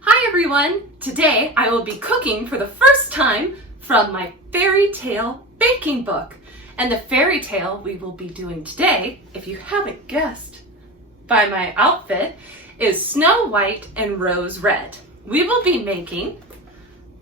Hi everyone! Today I will be cooking for the first time from my Fairytale Baking book. And the fairy tale we will be doing today, if you haven't guessed by my outfit, is Snow White and Rose Red. We will be making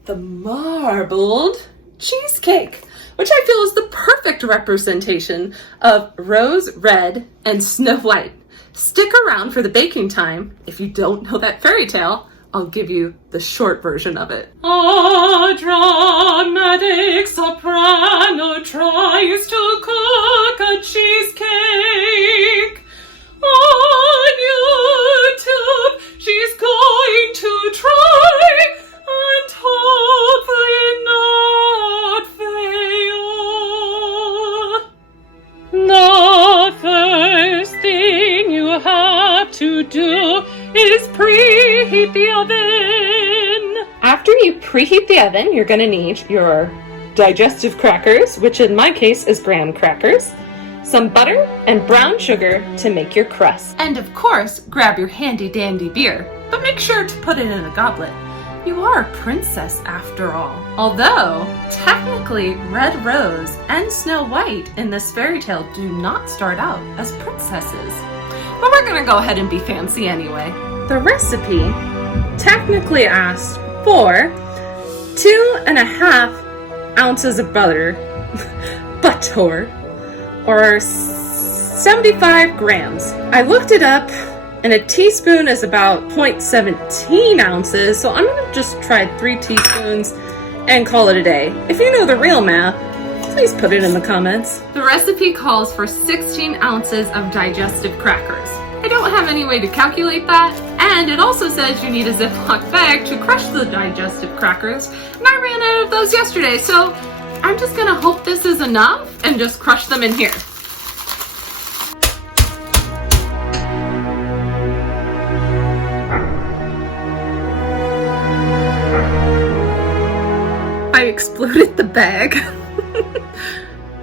the Marbled Cheesecake, which I feel is the perfect representation of Rose Red and Snow White. Stick around for the baking time. If you don't know that fairy tale, I'll give you the short version of it. A dramatic soprano tries to cook a cheesecake. On YouTube, she's going to try and hopefully not fail. The first thing you have to do is preheat the oven. After you preheat the oven, you're going to need your digestive crackers, which in my case is graham crackers, some butter, and brown sugar to make your crust. And of course, grab your handy dandy beer, but make sure to put it in a goblet. You are a princess after all. Although, technically, Red Rose and Snow White in this fairy tale do not start out as princesses. But we're gonna go ahead and be fancy anyway. The recipe technically asked for 2.5 ounces of butter, or 75 grams. I looked it up, and a teaspoon is about 0.17 ounces, so I'm gonna just try 3 teaspoons and call it a day. If you know the real math, please put it in the comments. The recipe calls for 16 ounces of digestive crackers. I don't have any way to calculate that, and it also says you need a Ziploc bag to crush the digestive crackers, and I ran out of those yesterday, so I'm just gonna hope this is enough and just crush them in here. I exploded the bag.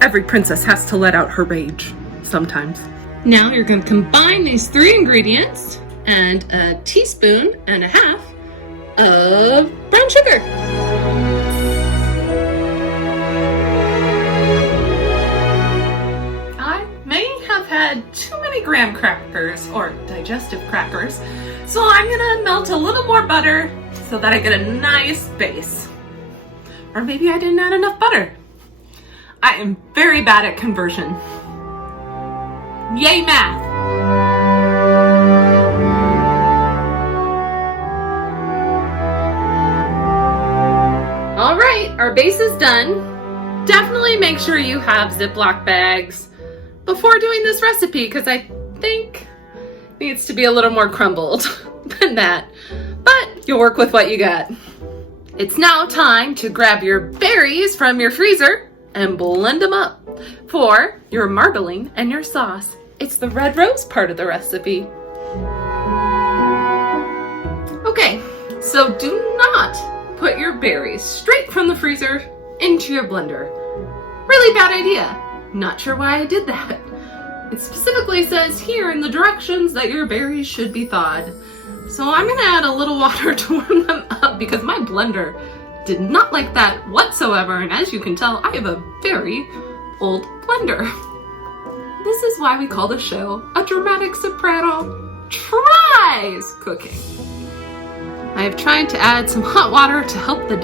Every princess has to let out her rage sometimes. Now you're going to combine these 3 ingredients and 1.5 teaspoons of brown sugar. I may have had too many graham crackers or digestive crackers, so I'm going to melt a little more butter so that I get a nice base. Or maybe I didn't add enough butter. I am very bad at conversion. Yay, math! All right, our base is done. Definitely make sure you have Ziploc bags before doing this recipe, because I think it needs to be a little more crumbled than that. But you'll work with what you got. It's now time to grab your berries from your freezer and blend them up for your marbling and your sauce. It's the red rose part of the recipe. Okay, so do not put your berries straight from the freezer into your blender. Really bad idea. Not sure why I did that. It specifically says here in the directions that your berries should be thawed. So I'm gonna add a little water to warm them up because my blender did not like that whatsoever, and as you can tell, I have a very old blender. This is why we call the show A Dramatic Soprano Tries Cooking. I have tried to add some hot water to help the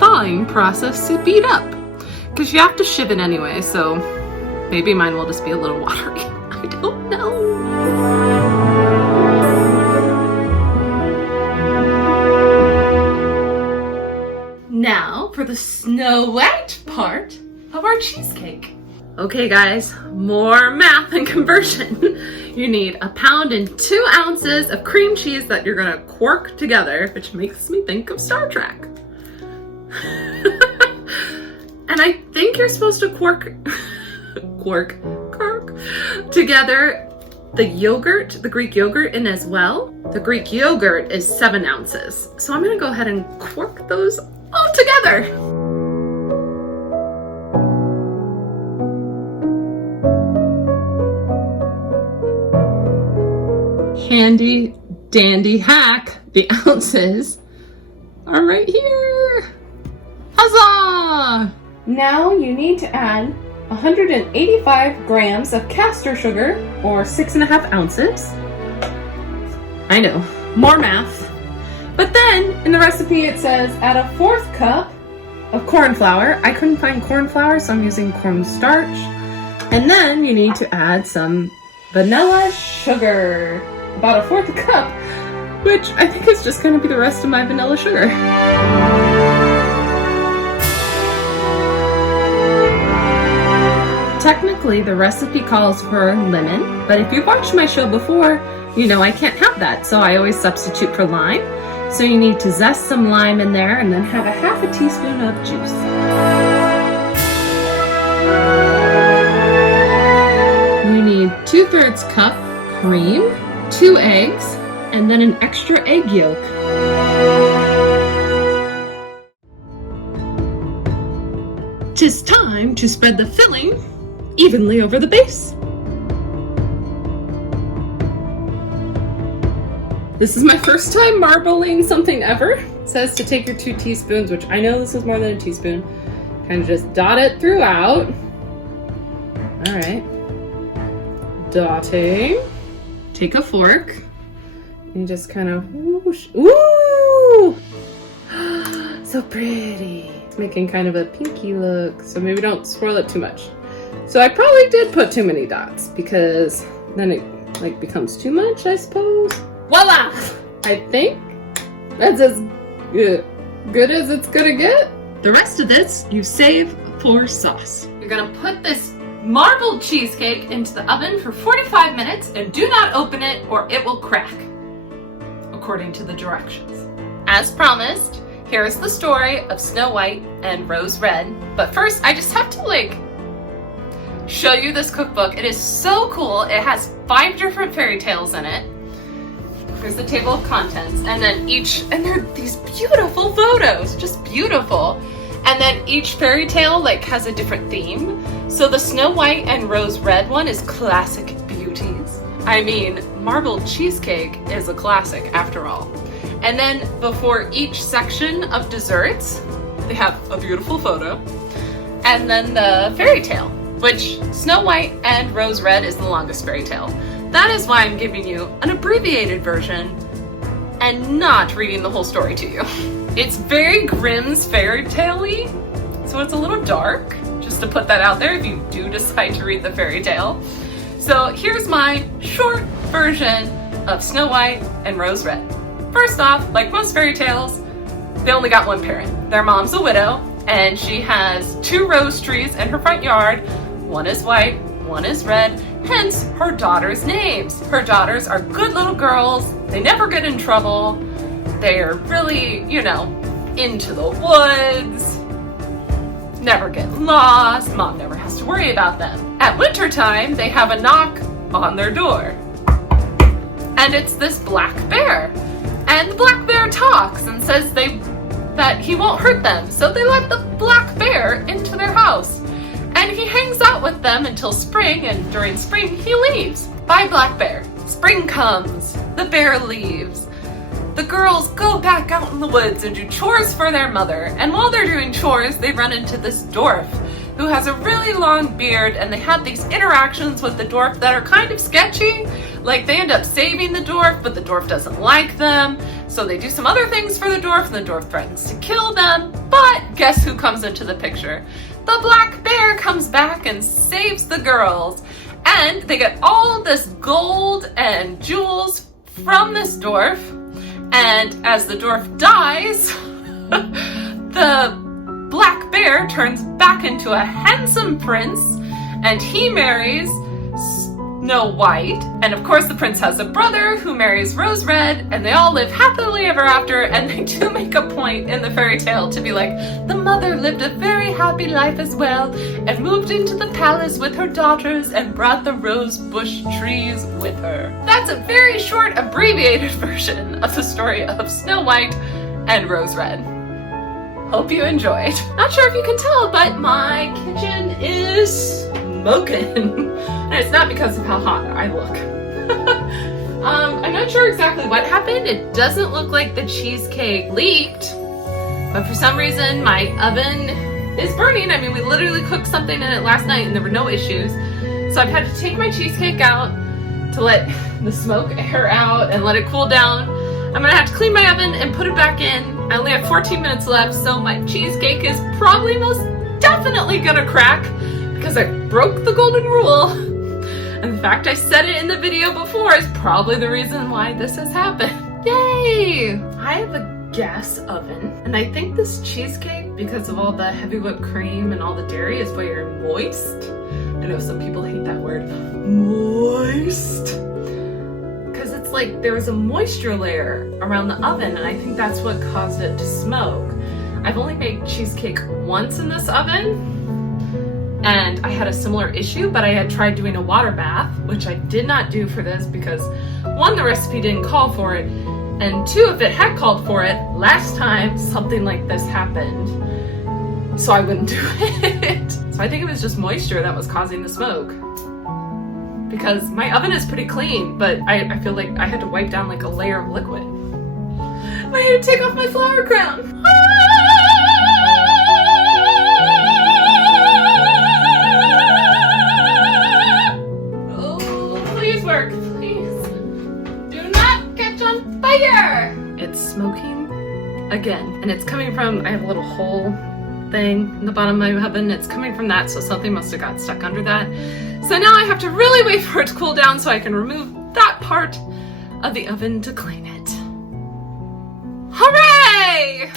thawing process speed up, because you have to shiv it anyway, so maybe mine will just be a little watery. I don't know. Now for the Snow White part of our cheesecake. Okay guys, more math and conversion. You need 1 pound and 2 ounces of cream cheese that you're gonna quark together, which makes me think of Star Trek. And I think you're supposed to quark together the yogurt, the Greek yogurt in as well. The Greek yogurt is 7 ounces. So I'm gonna go ahead and quark those all together. handy dandy hack. The ounces are right here. Huzzah! Now you need to add 185 grams of castor sugar, or 6.5 ounces. I know, more math. But then in the recipe it says add a 1/4 cup of corn flour. I couldn't find corn flour, so I'm using cornstarch. And then you need to add some vanilla sugar, about a 1/4 cup, which I think is just going to be the rest of my vanilla sugar. Technically, the recipe calls for lemon, but if you've watched my show before, you know I can't have that, so I always substitute for lime. So you need to zest some lime in there and then have a 1/2 teaspoon of juice. You need 2/3 cup cream, 2 eggs, and then an extra egg yolk. Tis time to spread the filling evenly over the base. This is my first time marbling something ever. It says to take your 2 teaspoons, which I know this is more than a teaspoon. Kind of just dot it throughout. All right. Dotting. Take a fork and just kind of whoosh. Ooh! So pretty. It's making kind of a pinky look, so maybe don't swirl it too much. So I probably did put too many dots because then it like becomes too much, I suppose. Voila! I think that's as good as it's gonna get. The rest of this you save for sauce. You're gonna put this marbled cheesecake into the oven for 45 minutes and do not open it or it will crack, according to the directions. As promised, here is the story of Snow White and Rose Red. But first, I just have to show you this cookbook. It is so cool. It has 5 different fairy tales in it. Here's the table of contents, and then and they're these beautiful photos, just beautiful. And then each fairy tale has a different theme. So the Snow White and Rose Red one is classic beauties. I mean, Marbled Cheesecake is a classic after all. And then before each section of desserts, they have a beautiful photo. And then the fairy tale, which Snow White and Rose Red is the longest fairy tale. That is why I'm giving you an abbreviated version and not reading the whole story to you. It's very Grimm's fairy tale-y, so it's a little dark, just to put that out there if you do decide to read the fairy tale. So here's my short version of Snow White and Rose Red. First off, like most fairy tales, they only got one parent. Their mom's a widow, and she has 2 rose trees in her front yard. One is white, one is red, hence her daughters' names. Her daughters are good little girls. They never get in trouble. They're really, into the woods, never get lost. Mom never has to worry about them. At wintertime, they have a knock on their door. And it's this black bear. And the black bear talks and says that he won't hurt them. So they let the black bear into their house. And he hangs out with them until spring, and during spring he leaves. Bye, black bear. Spring comes, the bear leaves. The girls go back out in the woods and do chores for their mother. And while they're doing chores, they run into this dwarf who has a really long beard, and they have these interactions with the dwarf that are kind of sketchy. Like they end up saving the dwarf, but the dwarf doesn't like them. So they do some other things for the dwarf, and the dwarf threatens to kill them. But guess who comes into the picture? The black bear comes back and saves the girls. And they get all this gold and jewels from this dwarf. And as the dwarf dies, the black bear turns back into a handsome prince, and he marries Snow White. And of course the prince has a brother who marries Rose Red, and they all live happily ever after. And they do make a point in the fairy tale to be like, the mother lived a very happy life as well, and moved into the palace with her daughters and brought the rose bush trees with her. That's a very short abbreviated version of the story of Snow White and Rose Red. Hope you enjoyed. Not sure if you can tell, but my kitchen is smoking. And it's not because of how hot I look. I know not sure exactly what happened. It doesn't look like the cheesecake leaked, but for some reason my oven is burning. I mean, we literally cooked something in it last night and there were no issues. So I've had to take my cheesecake out to let the smoke air out and let it cool down. I'm gonna have to clean my oven and put it back in. I only have 14 minutes left, so my cheesecake is probably most definitely gonna crack because I broke the golden rule. And the fact I said it in the video before is probably the reason why this has happened. Yay! I have a gas oven, and I think this cheesecake, because of all the heavy whipped cream and all the dairy, is very moist. I know some people hate that word, moist. Because it's like there was a moisture layer around the oven, and I think that's what caused it to smoke. I've only made cheesecake once in this oven, and I had a similar issue, but I had tried doing a water bath, which I did not do for this because one, the recipe didn't call for it, and two, if it had called for it, last time something like this happened, so I wouldn't do it. So I think it was just moisture that was causing the smoke. Because my oven is pretty clean, but I feel like I had to wipe down like a layer of liquid. I had to take off my flower crown. Work, please. Do not catch on fire! It's smoking again, and it's coming from, I have a little hole thing in the bottom of my oven. It's coming from that, so something must have got stuck under that. So now I have to really wait for it to cool down so I can remove that part of the oven to clean it. Hooray!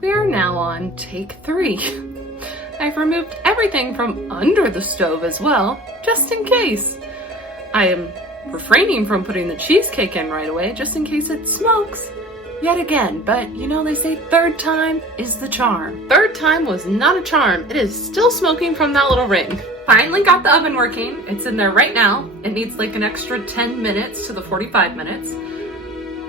We are now on take 3. I've removed everything from under the stove as well, just in case. I am refraining from putting the cheesecake in right away, just in case it smokes yet again. But you know, they say third time is the charm. Third time was not a charm. It is still smoking from that little ring. Finally got the oven working. It's in there right now. It needs like an extra 10 minutes to the 45 minutes.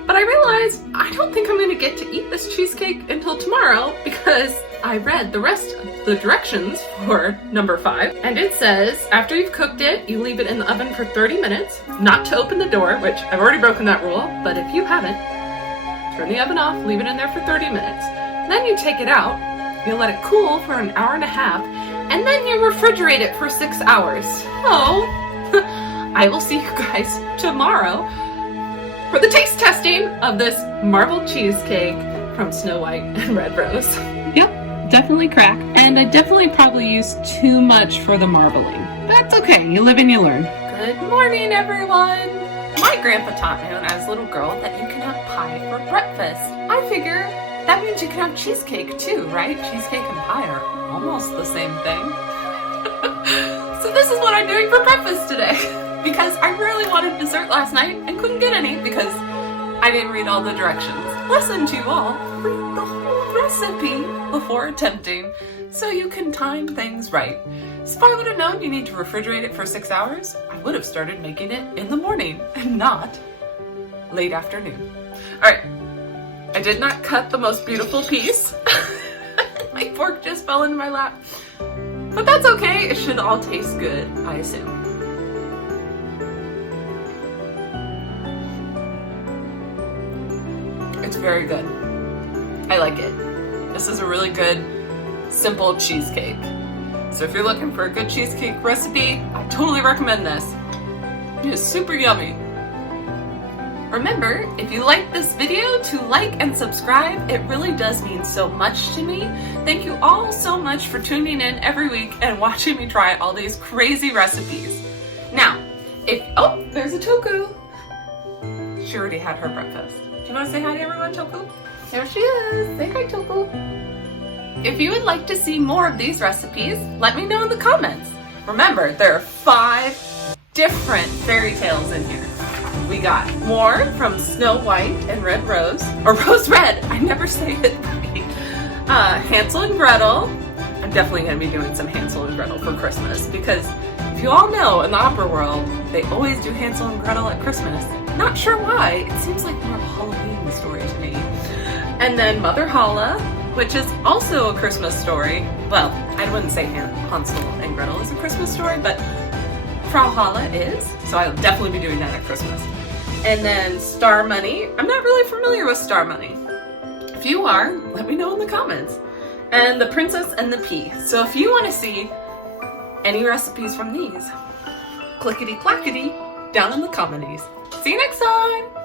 But I realized I don't think I'm gonna get to eat this cheesecake until tomorrow because I read the rest of the directions for number 5, and it says after you've cooked it, you leave it in the oven for 30 minutes, not to open the door, which I've already broken that rule, but if you haven't, turn the oven off, leave it in there for 30 minutes. Then you take it out, you let it cool for an hour and a half, and then you refrigerate it for 6 hours. So, I will see you guys tomorrow for the taste testing of this marbled cheesecake from Snow White and Red Rose. Yep, definitely cracked. And I definitely probably used too much for the marbling. That's okay, you live and you learn. Good morning, everyone. My grandpa taught me when I was a little girl that you can have pie for breakfast. I figure that means you can have cheesecake too, right? Cheesecake and pie are almost the same thing. So this is what I'm doing for breakfast today. Because I really wanted dessert last night and couldn't get any because I didn't read all the directions. Listen to you all, read the whole recipe before attempting so you can time things right. So if I would have known you need to refrigerate it for 6 hours, I would have started making it in the morning and not late afternoon. All right, I did not cut the most beautiful piece. My fork just fell into my lap. But that's okay, it should all taste good, I assume. It's very good. I like it. This is a really good, simple cheesecake. So if you're looking for a good cheesecake recipe, I totally recommend this. It is super yummy. Remember, if you like this video, to like and subscribe. It really does mean so much to me. Thank you all so much for tuning in every week and watching me try all these crazy recipes. Now, oh, there's a Toku. She already had her breakfast. Do you want to say hi to everyone, Toku? There she is. Say hi, Toku. If you would like to see more of these recipes, let me know in the comments. Remember, there are 5 different fairy tales in here. We got more from Snow White and Red Rose, or Rose Red, I never say it right. Hansel and Gretel. I'm definitely going to be doing some Hansel and Gretel for Christmas because if you all know, in the opera world, they always do Hansel and Gretel at Christmas. Not sure why, it seems like more of a Halloween story to me. And then Mother Holla, which is also a Christmas story. Well, I wouldn't say Hansel and Gretel is a Christmas story, but Frau Holla is, so I'll definitely be doing that at Christmas. And then Star Money, I'm not really familiar with Star Money. If you are, let me know in the comments. And The Princess and the Pea. So if you want to see any recipes from these, clickety-clackety down in the commenties. See you next time!